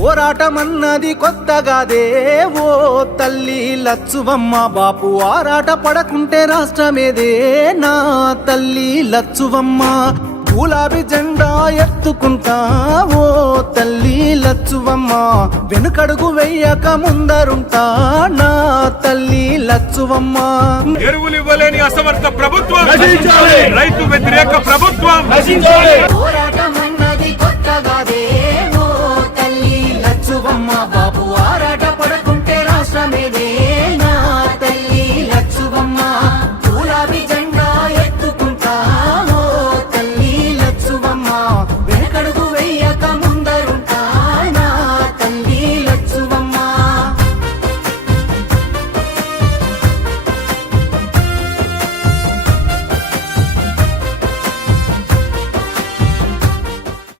పోరాటమన్నది కొత్తగాదే ఓ తల్లి లచ్చువమ్మ. బాపు ఆరాట పడకుంటే రాష్ట్రమేదే నా తల్లి లచ్చువమ్మ. గులాబీ జెండా ఎత్తుకుంటా ఓ తల్లి లచ్చువమ్మ. వెనుకడుగు వెయ్యక ముందరుంటా నా తల్లి లచ్చువమ్మ. ఎరువులు ఇవ్వలేని అసమర్థ ప్రభుత్వం, రైతు వ్యతిరేక ప్రభుత్వం. పోరాటం